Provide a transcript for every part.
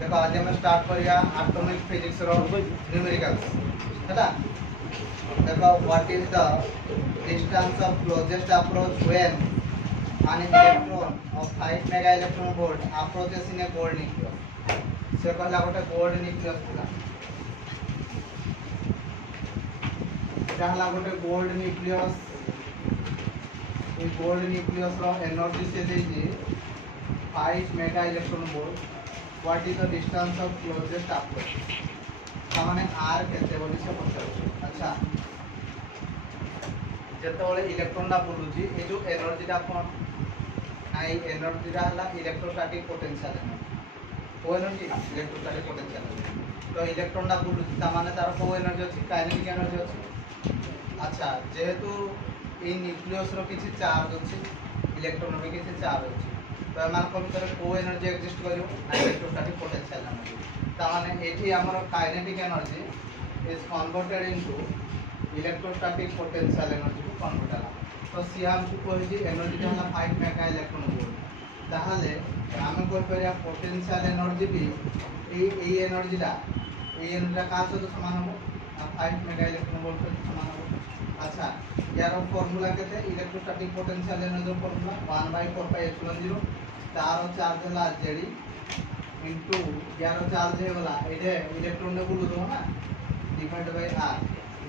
देखो आज हम स्टार्ट करिया एटॉमिक फिजिक्स रो न्यूमेरिकल्स हैला। देखो what is the distance of closest approach when an electron of 5 mega electron volt approaches in a gold nucleus। से कहला गोटे गोल्ड न्यूक्लियस थिला, एटा हला गोटे gold nucleus. A gold nucleus रो एनर्जी से देजी 5 mega electron volt. What is the distance of closest approach तामाने आर केते बोली से पछाउ। अच्छा जेतबेले इलेक्ट्रॉन दा बुलुची ए जो एनर्जी दा कोन आई एनर्जी दा हला इलेक्ट्रोस्टैटिक पोटेंशियल एनर्जी। को एनर्जी इलेक्ट्रोस्टैटिक पोटेंशियल। तो इलेक्ट्रॉन दा बुलुची तामाने तार को एनर्जी अछि काइनेटिक एनर्जी अछि। अच्छा जेहेतु ए न्यूक्लियस रो किछि चार्ज अछि, इलेक्ट्रॉन रो किछि चार्ज अछि, तो एमान को भीतर को एनर्जी एग्जिस्ट करियो इलेक्ट्रोस्टैटिक पोटेंशियल एनर्जी। तामाने एठी हमर kinetic energy is converted into electrostatic potential energy को कन्वर्ट होला। तो सी हमको कहि जे एनर्जी ता 5 मेगा इलेक्ट्रॉन वोल्ट, ताहले हम कोइ परिया पोटेंशियल एनर्जी भी ए एनर्जी दा का सहित समान हो 5 मेगा इलेक्ट्रॉन वोल्ट सहित समान हो। अच्छा यार फार्मूला केते इलेक्ट्रोस्टैटिक पोटेंशियल एनर्जी फार्मूला 1/4πε0 तार चार्ज हला जेडी इनटू यार चार्ज हे वाला एडे इलेक्ट्रॉन ने बोलु दो ना divide by r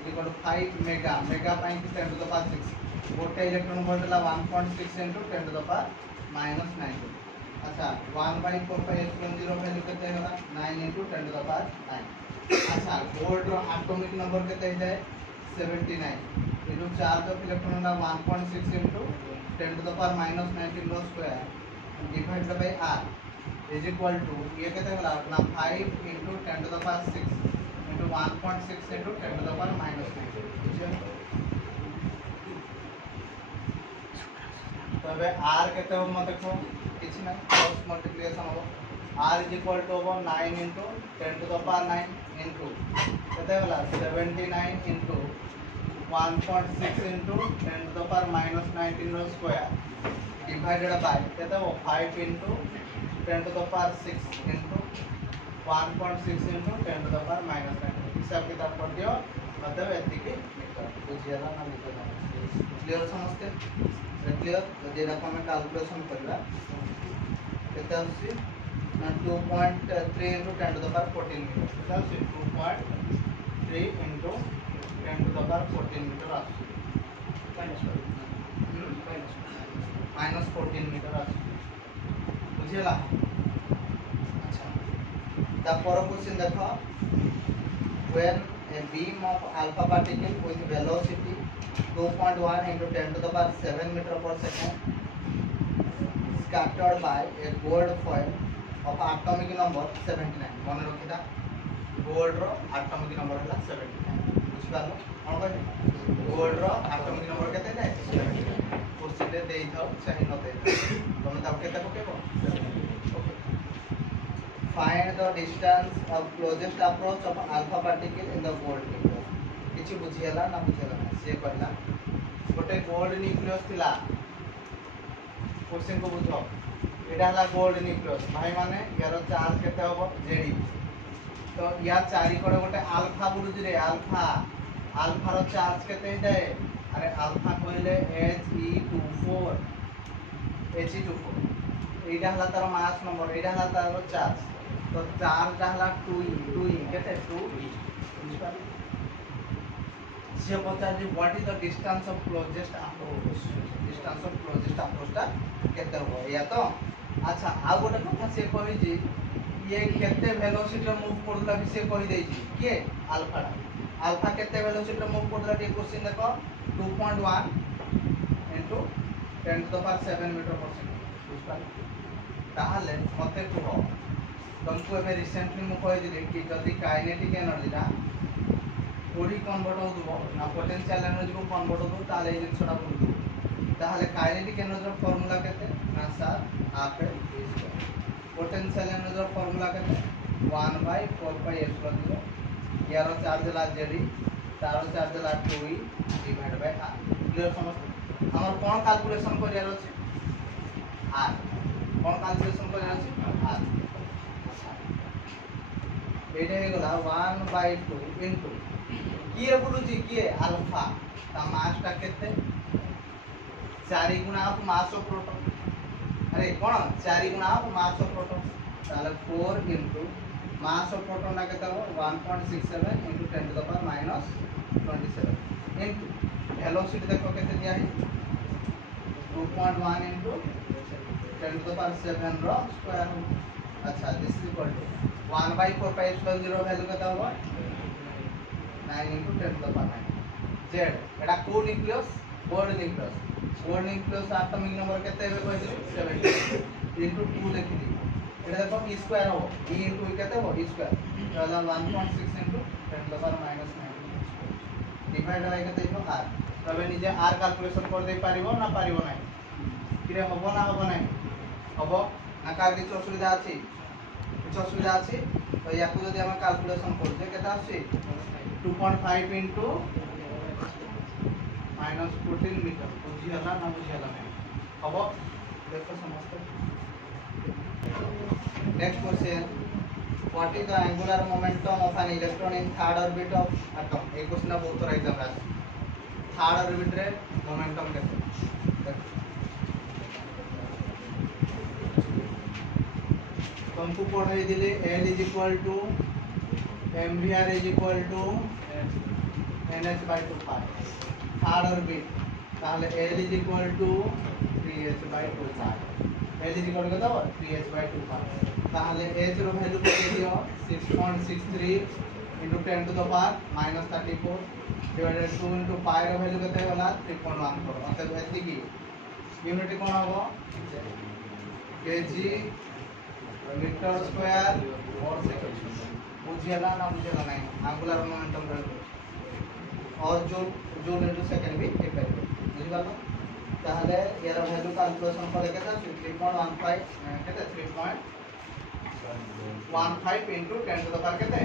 equal to 5 mega mega pi 10 to the power 6 गोटे इलेक्ट्रॉन वोल्ट ला 1.6 इनटू 10 टू द पावर -9। अच्छा 1/4πε0 वैल्यू केते होला 9 इनटू 10 टू द पावर 9। अच्छा गोल्ड रो एटॉमिक नंबर केते है 79 इनु चार्ज ऑफ इलेक्ट्रॉन ला 1.6 इनटू 10 टू द पावर -19 रो square divide by r is equal to ये केते होला अपना 5 into 10 to the power 6 into 1.6 into 10 to the power -9। तबे r केते हो मत देखो किछ ना क्रॉस मल्टीप्लिकेशन हो r इज इक्वल टू हो 9 into 10 to the power 9 into केते होला 79 into 1.6 into 10 to the power -19 रो स्क्वायर डिवाइडेड बाय केते हो 5 into 10 to the power 6 into 1.6 into 10 to the power -9। हिसाब किताब कर दियो मतलब एतिकी मीटर बुझियाला ना मीटर क्लियर समझते क्लियर। जदि एटा हम कैलकुलेशन करबा केते आसी ना 2.3 into 10 to the power 14 metre केते आसी 2.3 into 10 to the power 14 metre आसी -14 मीटर आसी बुझियाला। अच्छा तापर क्वेश्चन देखो when a beam of alpha particle with velocity 2.1 into 10 to the power 7 meter per second scattered by a gold foil of atomic number 79 मन रखिता gold रो atomic number हला 79 बुझ पालो कोन कहै गोल्ड रो एटॉमिक नंबर केते नै 79 क्वेश्चन दे देई थाओ चाहे न दे तुम तब केते पकेबो। Find the distance of closest approach of alpha particle in the gold nucleus। किछि बुझियला ना बुझियला से कहला गोटे गोल्ड न्यूक्लियस थिला क्वेश्चन को बुझो एटा हला गोल्ड न्यूक्लियस भाई माने यार चार्ज केते होबो जेडी। तो या चारि कोडे गोटे अल्फा बुलुजी रे अल्फा अल्फा रो चार्ज केते जाए अरे अल्फा कहले He24 एटा हला तार मास नंबर एटा हला तार चार्ज। तो चार्ज डाला 2e केते 2e से पता जे what is the distance of closest approach distance of closest approach ता केते हो या तो। अच्छा आ गोटे कथा से कहि जे ये केते वेलोसिटी मूव करला भी से कहि देई जे के अल्फा केते वेलोसिटी मूव करला के क्वेश्चन देखो 2.1 into 10 to the power 7 metre per second बुझ पाले। ताहले मते कहो तुमको एबे रिसेंटली मु कहि दिले कि जदी काइनेटिक एनर्जी दा कोडी कन्वर्ट होदबो ना पोटेंशियल एनर्जी को कन्वर्ट होदबो ताले ए जिंसडा बोलु ताहले काइनेटिक एनर्जी रो फार्मूला केते ना सर आप पोटेंशियल एनर्जी रो फार्मूला केते 1/4πε0 यारो चार्ज ला जेडी तारो चार्ज ला 2e divide by r। Clear समझ हमर कोन कैलकुलेशन करियार अछि r कोन कैलकुलेशन करियार अछि r। एटा हे गला 1/2 इनटू किए बुलुची किए अल्फा ता मास टा केते 4 गुणा ऑफ मास ऑफ प्रोटॉन अरे कोन 4 गुणा ऑफ मास ऑफ प्रोटॉन ताले 4 इनटू मास ऑफ प्रोटॉन ना केते हो 1.67 into 10 to the power minus 27 into velocity देखो केते दिया है 2.1 इनटू 10 टू द पावर 7 रो स्क्वायर अच्छा this is equal to 1/4 pi epsilon 0 value केते हो 9 into 10 to the power 9 z एटा को न्यूक्लियस बोर्ड न्यूक्लियस एटॉमिक नंबर केते हेबे कहले 70 इनटू 2 लिखि दी एटा देखो e स्क्वायर हो e इनटू e केते हो e स्क्वायर ताला 1.6 into 10 to the power minus 9 divide by केते हो r तबे निजे r कैलकुलेशन कर दे पारिबो ना पारिबो नै किरे हबो ना हबो नै हबो ना का किछ असुविधा अछि तो याकू जदि हम कैलकुलेशन करते केता आछि 2.5 इनटू माइनस 14 मीटर बुझी हला ना बुझी हला नै हबो देखो समझते next question what is the angular momentum of an electron in third orbit of atom A question बहुत थोड़ा एग्जाम रा थर्ड ऑर्बिट रे मोमेंटम केते तुमको पढ़ाई दिले L is equal to mvr is equal to nh/2 pi third orbit ताहले L is equal to 3h/2 pi L is equal to 3h/2 pi ताहले h रो वैल्यू को दियो 6.63 into 10 to the power minus 34 divided 2 into pi रो value केते होला 3.14 मतलब एति की यूनिट कोन होबो kg मीटर स्क्वायर और सेकंड बुझियला ना बुझियला नहीं एंगुलर मोमेंटम रे और जूल इनटू सेकंड भी हे पाइबो बुझिबालो ताहले यार वैल्यू कैलकुलेशन करे केता 3.15 केते 3.15 इनटू 10 टू द पावर केते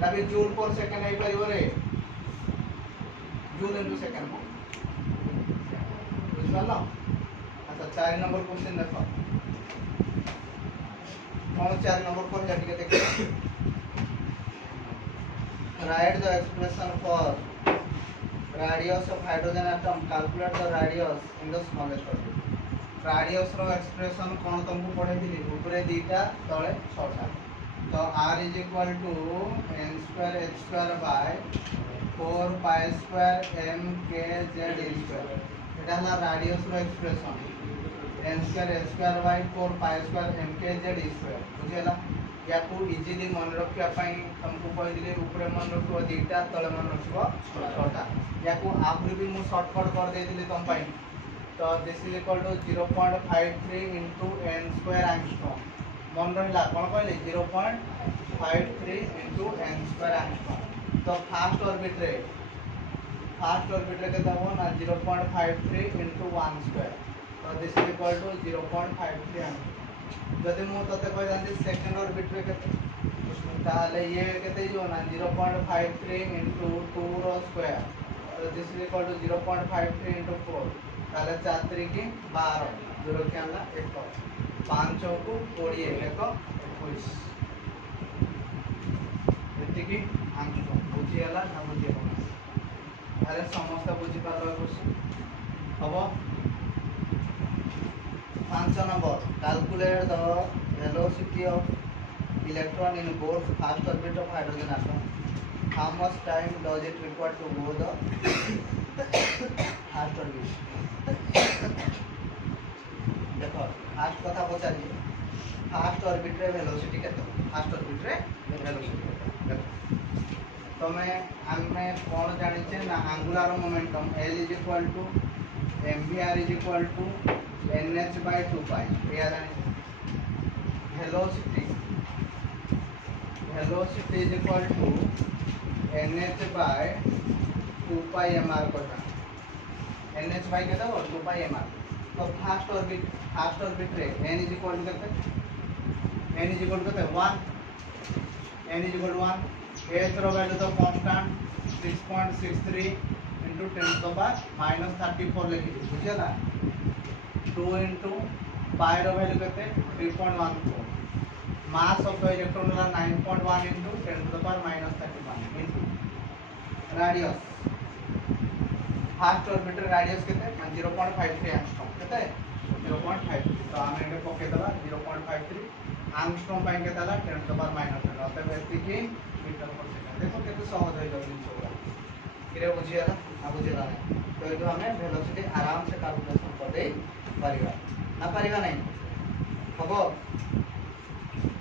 तबे जूल पर सेकंड हे पाइबो रे जूल इनटू सेकंड बुझिबालो अच्छा 4 नंबर क्वेश्चन देखो कौन 4 नंबर पर जा के देखो right the expression for radius of hydrogen atom calculate the radius in the smallest orbit radius रो एक्सप्रेशन कोन तुमको पढ़े दिली ऊपरे दीटा तळे छटा तो r is equal to n square h square by 4 pi square m k z square एटा हला radius रो expression n square h square by 4 pi square m k z square बुझेला याकू इजीली मन रखिया पई तुमको कहि दिले ऊपरे मन रखो दीटा तळे मन रखो छटा याकू आहुरी भी मु शॉर्टकट कर दे दिले तुम पई तो this is equal to 0.53 into n square angstrom मन रहिला कोन कहले 0.53 into n square angstrom तो फर्स्ट ऑर्बिट रे केता हो ना 0.53 into 1 square तो this is equal to 0.53 angstrom जदि मु तते कहि दांती सेकंड ऑर्बिट रे केते ताले ये केते जो ना 0.53 into 2 रो स्क्वायर तो this is equal to 0.53 into 4 ताले 4 3 की 12 0 के आला 1 5 को 20 देखो 21 एति की आंसर बुझी हला ना बुझी हला अरे समस्त बुझी पालो क्वेश्चन हबो 5 number calculate the velocity of electron in both first orbit of hydrogen atom how much time does it require to go the first orbit देखो फर्स्ट कथा पचारि फर्स्ट ऑर्बिट रे वेलोसिटी केते फर्स्ट ऑर्बिट रे velocity देखो तमे आमे कोन जानि छे ना angular momentum L is equal to mvr is equal to nh/2 pi या जानि velocity is equal to nh/2 pi mr कोटा nh by केता हो 2 pi mr तो फर्स्ट ऑर्बिट रे n इज इक्वल टू केते 1 n is equal to 1 h रो value तो constant 6.63 into 10 to the power -34 लिखि दी बुझला 2 into pi रो वैल्यू केते 3.14 mass of the electron is 9.1 into 10 to the power minus 31 into radius first orbital radius केते 0.53 angstrom केते 0.53 तो आमे एके पके दला 0.53 angstrom पाइन केते हला 10 to the power minus 10 अतः एतिकी मीटर पर सेकंड देखो केते सहज होई गयो जिंसोरा किरे बुझियाला ना बुझियाला नहीं तो एतो हमें वेलोसिटी आराम से कैलकुलेशन कर दे परिबा ना परिबा नहीं हबो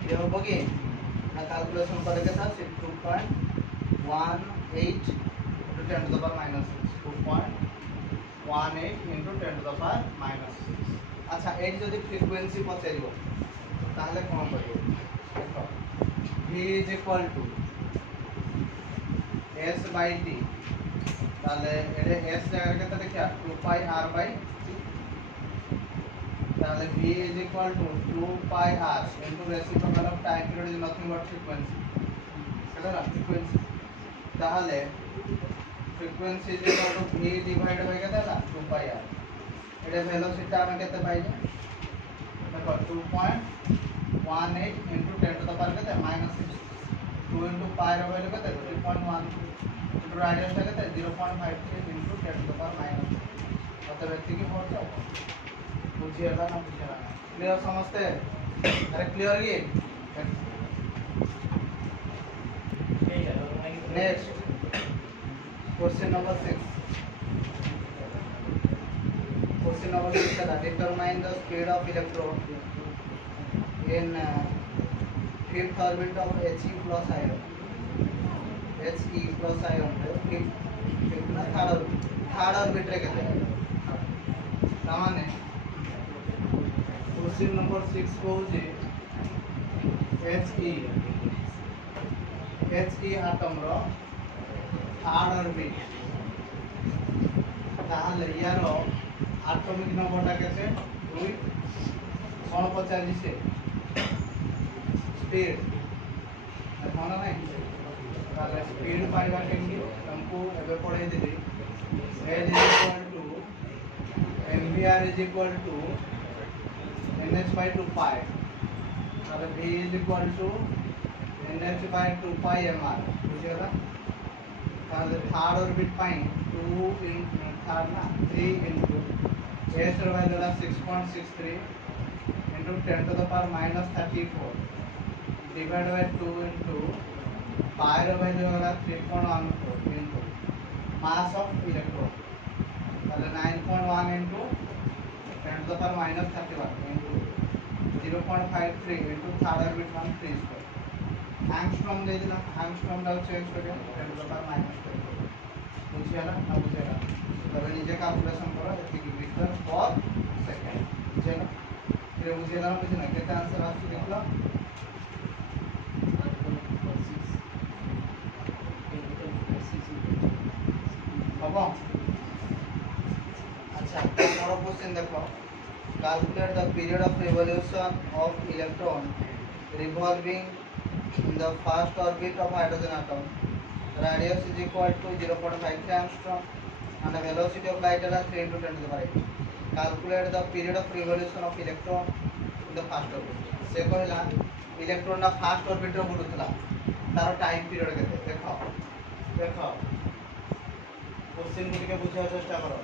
ये होबो कि ना कैलकुलेशन करे के था 2.18 into 10 to the power minus 6 2.18 into 10 to the power minus 6 अच्छा एट जदी फ्रीक्वेंसी पचरियो ताहले कोन करियो देखो v is equal to s by t ताहले एडे s जगह के त देखिया 2 pi r by t ताहले v is equal to 2 pi r into reciprocal of time period is nothing but frequency केदा ना frequency ताहले frequency is equal to v divided by केदा ना 2 pi r एडे velocity आमे केते पाइले देखो 2.18 into 10 to the power केते minus 6 2 into pi रो value केते 3.1 into radius केते 0.53 into 10 to the power minus 6 मतलब एतिकी फोर्स है बुझियला ना बुझियला क्लियर समझते अरे क्लियर ये next question number 6 question number 6 का determine the speed of electron in fifth orbit of He plus ion He plus ion fifth ना third orbit रे कहते हैं सामान्य क्वेश्चन नंबर 6 को जे He atom row third orbit ताहले यारो एटॉमिक नंबरटा केते 2 कोन पचारि से स्पीड देखो ना नहीं ताले स्पीड पाइबा केंगे हमको एबे पढ़े दिली L is equal to mvr is equal to nh by 2 pi ताले v is equal to nh by 2 pi mr बुझियला ताले third orbit pine 2 in third ना 3 into s row value 6.63 into 10 to the power minus 34 divided by 2 into pi रो value होगा 3.14 into mass of electron ताले 9.1 into 10 to the power minus 31 into 0.53 into third orbit 1 3 square angstrom दे दिला angstrom ला change करियो 10 to the power minus 34 बुझियला ना बुझियला तबे नीचे calculation करो एतिकी metre per second बुझियला फिर बुझियला ना बुझिना केते आंसर आसी देखला हबो अच्छा बड़ा क्वेश्चन देखो calculate the period of revolution of electron revolving in the first orbit of hydrogen atom radius is equal to 0.53 angstrom and the velocity of light is 3 into 10 to the power 8 calculate the period of revolution of electron in the first orbit से कहला electron ना first orbit रो बुलुतला तार time period केते देखो देखो question गुडी के बुझा चेष्टा करो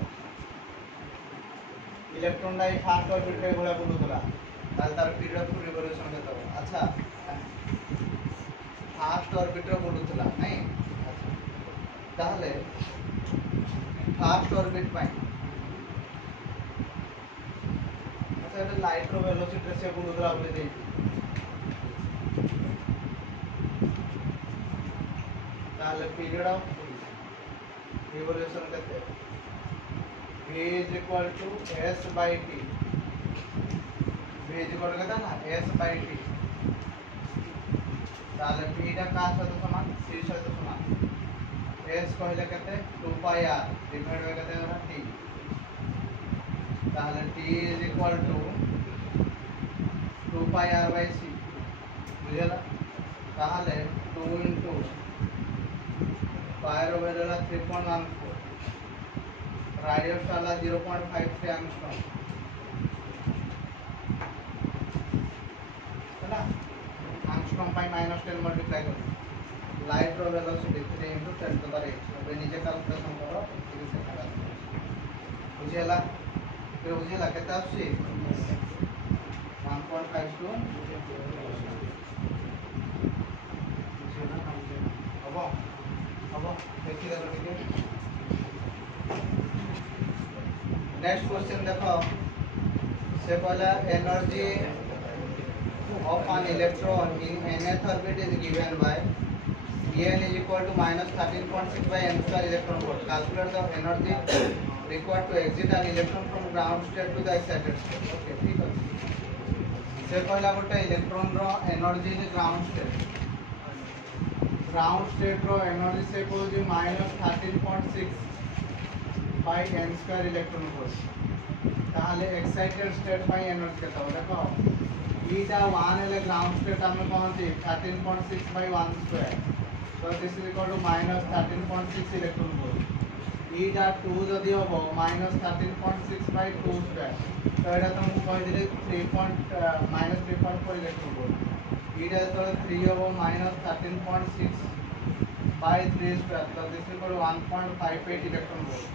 इलेक्ट्रॉन ना फर्स्ट ऑर्बिट रे भला बुलुतला ताल तार पीरियड ऑफ रिवोल्यूशन केते हो अच्छा फर्स्ट ऑर्बिट रो बुलुतला नहीं अच्छा ताहले फर्स्ट ऑर्बिट पाई अच्छा एटा लाइट रो वेलोसिटी से बुलुतला बोले दे ताले पीरियड ऑफ रिवोल्यूशन केते v is equal to s by t v is equal to ना s by t ताले p टा का साथ समान c साथ समान s कहले केते 2 pi r डिवाइड बाय केते होला t ताले t is equal to 2 pi r by c बुझला ताले 2 into pi रो वैल्यू 3.14 radius वाला 0.53 angstrom है ना एंगस्ट्रॉम पाई -10 मल्टीप्लाई कर लाइट रो वेलोसिटी 3 × 10⁸ अब नीचे कैलकुलेशन करो 30 सेकंड बुझेला फिर बुझेला केते आसी 1.52 बुझेला ना बुझेला अब देखि देलो टिके नेक्स्ट क्वेश्चन देखो से पहला energy of an electron in nth orbit is given by En is equal to -13.6 by n square electron volt. Calculate the energy required to exit an electron from ground state to the excited state. Okay, ठीक है. से पहला गोटे electron रो energy is ground state रो energy से को जो -13.6 by n square electron volt. ताहले एक्साइटेड स्टेट by एनर्जी केता हो देखो eta 1 ले ग्राउंड स्टेट हमें पहुंची 13.6 by 1 square so this is equal to -13.6 electron volt. eta 2 जदि होबो -13.6 by 2 square तो एटा तुमको कहि दिले -3.4 electron volt. eta तो 3 होबो -13.6 by 3 square so this is equal to 1.58 electron volt.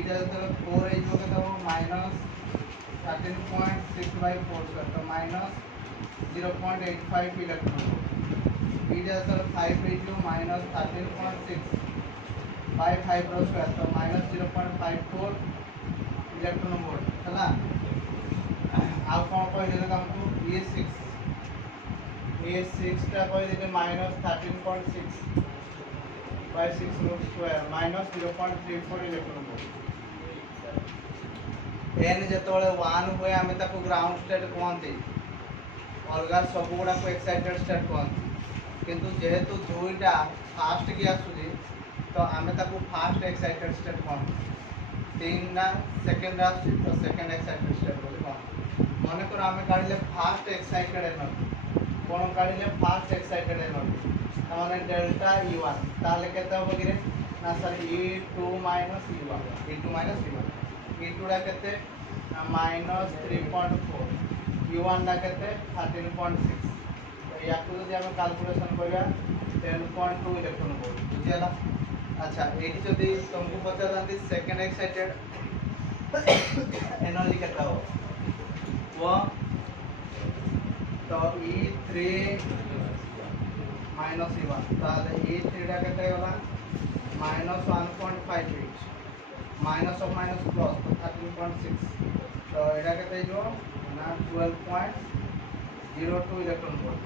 eta तो 4 है जो के तो -13.6 by 4 square तो -0.85 electron volt. eta तो 5 है जो -13.6 by 5 square तो -0.54 इलेक्ट्रॉन वोल्ट हला आ कोन कहि देले हमको e6 टा कहि देले -13.6 by 6 square -0.34 electron volt. n जेतोले 1 होय आमे ताको ग्राउंड स्टेट कहंती अलगा सब गुडा को एक्साइटेड स्टेट कहंती किंतु जेहेतु दुईटा फास्ट की आसुजी तो आमे ताको फास्ट एक्साइटेड स्टेट कहंती तीनटा सेकंड आसुजी तो सेकंड एक्साइटेड स्टेट बोली कहंती. माने कर आमे काढले फास्ट एक्साइटेड एनर्जी कोन काढले फास्ट एक्साइटेड एनर्जी माने डेल्टा E1 ताले केते होबो गिरे ना सर E2 - E1 E2 रा केते -3.4 E1 रा केते 13.6 तो याकु जदि हम कैलकुलेशन करबा 10.2 इलेक्ट्रॉन वोल्ट बुझियाला. अच्छा एठी जदि तुमको पचारंती सेकंड एक्साइटेड एनर्जी केता हो वो तो E3 - E1 ताले E3 रा केते होला -1.58 माइनस ऑफ माइनस प्लस तो 13.6 तो एटा केते जो ना 12.02 इलेक्ट्रॉन वोल्ट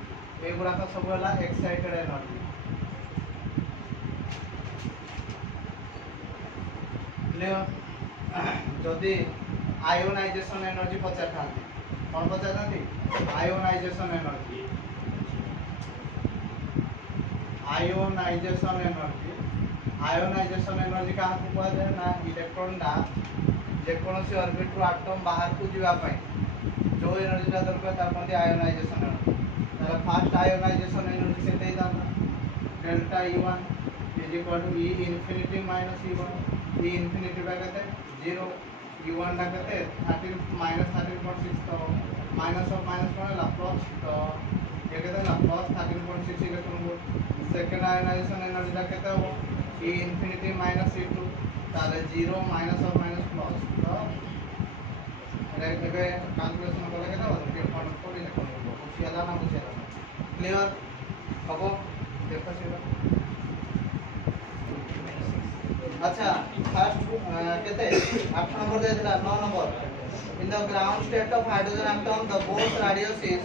ए गुडा का सब होला एक्साइटेड एनर्जी. क्लियर जदि आयोनाइजेशन एनर्जी पचार थांती कोन पचार थांती आयोनाइजेशन एनर्जी का कहवा जाए ना इलेक्ट्रॉन डा जेकोसी ऑर्बिट रो एटम बाहर को जीवा पाई जो एनर्जी दा दरकार ता कहते आयोनाइजेशन एनर्जी. ताला फास्ट आयोनाइजेशन एनर्जी केते दाना delta E1 is equal to E infinity - E1 E infinity बा केते 0 E1 दा केते 13.6 तो माइनस ऑफ माइनस कोन ला प्लस तो ये केते ना plus 13.6 electron volt. Second ionisation energy दा केते हो E infinity - E2 ताले 0 माइनस ऑफ माइनस प्लस तो एबे कैलकुलेशन करले केते हो 3.4 इलेक्ट्रॉन वोल्ट बुझियाला ना बुझियाला क्लियर हबो देखो से. अच्छा फर्स्ट केते 8 नंबर दे दिला 9 number in the ground state of hydrogen atom the both radius is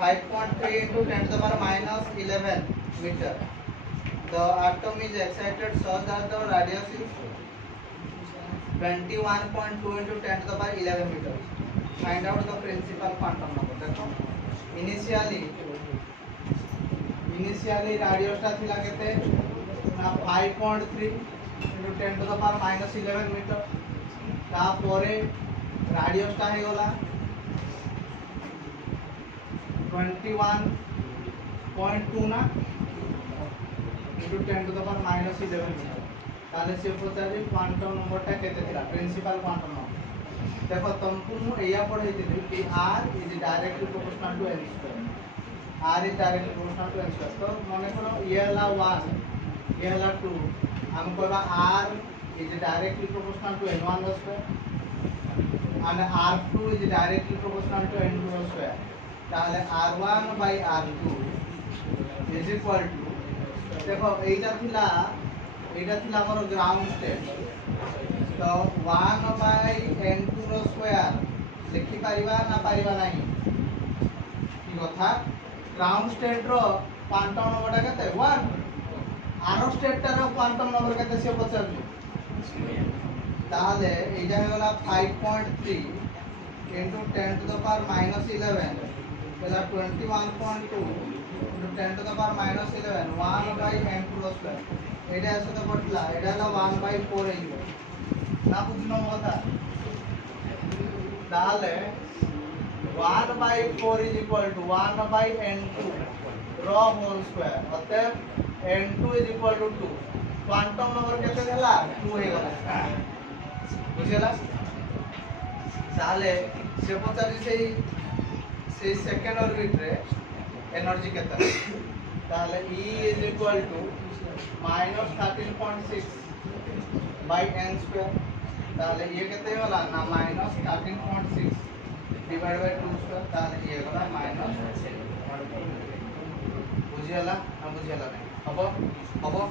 5.3 × 10⁻11 meter. The atom is excited such that the radius is 21.2 × 10⁻11 meters. Find out the principal quantum number. देखो initially radius टा थिला केते ना 5.3 × 10⁻11 meter. ता परे radius टा हे गला 21.2 ना into 10⁻11 meter. ताले से पचारे क्वांटम नंबर टा केते थिला प्रिंसिपल क्वांटम नंबर. देखो तुमको मु एया पढाई दिली कि r is directly proportional to n square r is directly proportional to n square तो मने करो ये हला 1 ये हला 2 हम कहबा r is directly proportional to n1 square and r2 is directly proportional to n2 square তাহলে r1 by r2 is equal to देखो এইটা থিলা हमर ग्राउंड स्टेट तो 1 by n2 square लिखि परिबा ना परिबा नाही की कथा ग्राउंड स्टेट रो क्वांटम नंबर केते 1 आरो स्टेट रो क्वांटम नंबर केते से पचारली ताहले एजा हे गला 5.3 into 10 to the power minus 11 एला 21.2 into 10 to the power minus 11 1 by n2 square एटा ऐसे तो पटला एटा ला 1 by 4 है ना बुझनो কথা ताहले 1 by 4 is equal to 1 by n2 raw whole square अतः n2 is equal to 2 quantum number केते देला 2 हे गला बुझेला ताले से पचारी से सेकंड ऑर्बिट रे एनर्जी केते ताले E is equal to minus 13.6 by n square ताले ये केते होला ना minus 13.6 divided by 2 square ताले ये होला minus बुझियाला ना बुझियाला नहीं हबो